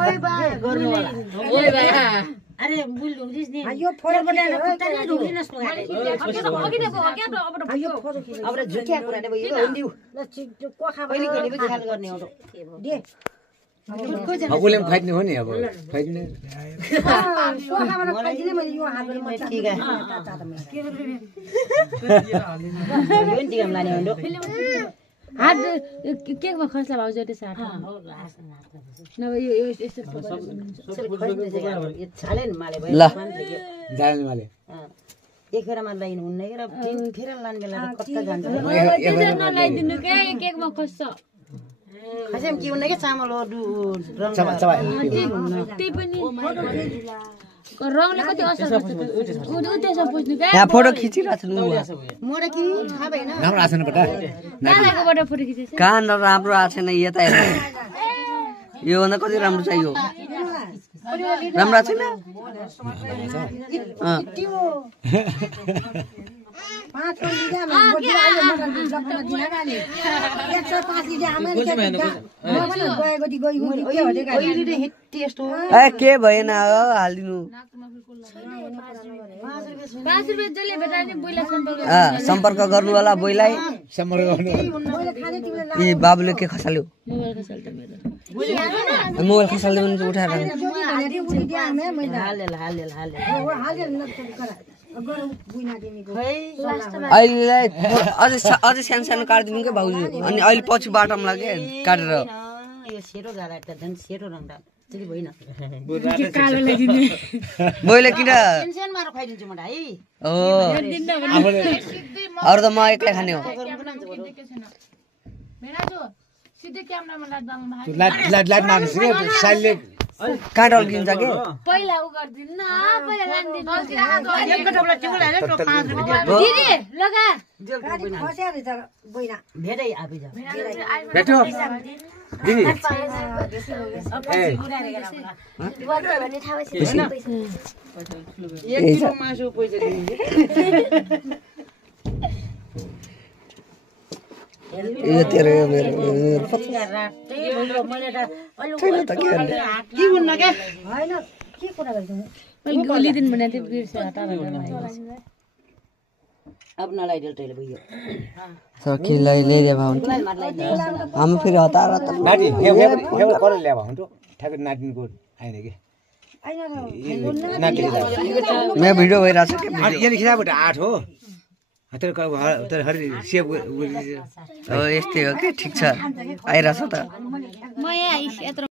ओइ बा गर्नु होला ओइ बा अरे बुल ढुक्दिस नि यो फोटो बनाएर कुत्ता नि ढुक्दिनस् न अब झुक्या कुरा दे यो हिन्दी ल कोखा पनि गर्ने ख्याल गर्ने हो दे अबुले पनि फाइट्ने हो नि अब फाइट्ने कोखाबाट फाइदिने मैले यो हातले म ठीक है यो नि दिगम लाने हो हात केकमा खस्ला भाउजू त्यो साथ नभए यो यस्तो छालेन माले भयो ल जाने माले एकखेरमा लाइन हुन्न के र तीन फेर लान बेला कता जान्छ नलाइदिनु के केकमा खस्छ खसेम के हुन्न के चामल हो रङ त्यही पनि रङले कति असर गर्छ उद्देश्य बुझ्नु के यहाँ फोटो खिचिरहेछ नु मोर कि थाहा भएन राम्रो आछन बेटा कालाकोबाट फोटो खिचेछ कान राम्रो आछन यता हेर यो भन्दा कति राम्रो छ यो राम्रो छैन पाँच लिजा म अहिले डक्टर दिना गाली 105 लिजा आमाले म पनि गएको दि गई के हो देखा अहिले हिट्टी यस्तो ए के भएन हो हाल्दिनु 5 रुपैयाँ जले भेटा नि बुइला सम्पर्क गर्नु होला बुइलाई सम्पर्क गर्नु ए बाबुले के खसाल्यो मोबाइल खसाल त मेरो मोबाइल खसाल्दै पनि उठाएर अहिले अझै सानो सानो काटिदिनु के भाउजू अनि अहिले पछि बाटोमा लाग्यो काटेर यो सेरो गाला त झन् सेरो रङ त्यति भइन कालो ल्याइदिने मैले किन टेन्सन मार खुवाइदिन्छु म भाइ हो अरु त म एक्लै खाने हो भेनाजु सिधै क्यामेरामा लाग्दामा लाइट मार्नु के साइडले काट अल्किन्छ के पहिला उ गर्दिन न पहिला लान्दिन एक टोपला टिउल हाले त 5 रुपैयाँ दिदी लगा गाडी खस्या रे त बइना भेदै आबि जा भेट्यो दिदी एक किलो मासु पैसा दिनु यो तेरो मेरो रातै भयो मैले त के हुन्न के हैन के कुरा गर्छौ मैले गोली दिन भने त्यो बिर्स हटा अब नलाइदेल तैले भयो सकी ले भाउन हम फिर हतार त नाटी हे करे ल्या भाउन त ठ्याक्कै नाटिनको आइन के नाटी मैं भिडियो भइराछ के यो खिचाबाट 8 हो तर हरि सेभ हो यस्तै हो के ठीक छ आइराछ त म यहाँ यत्रो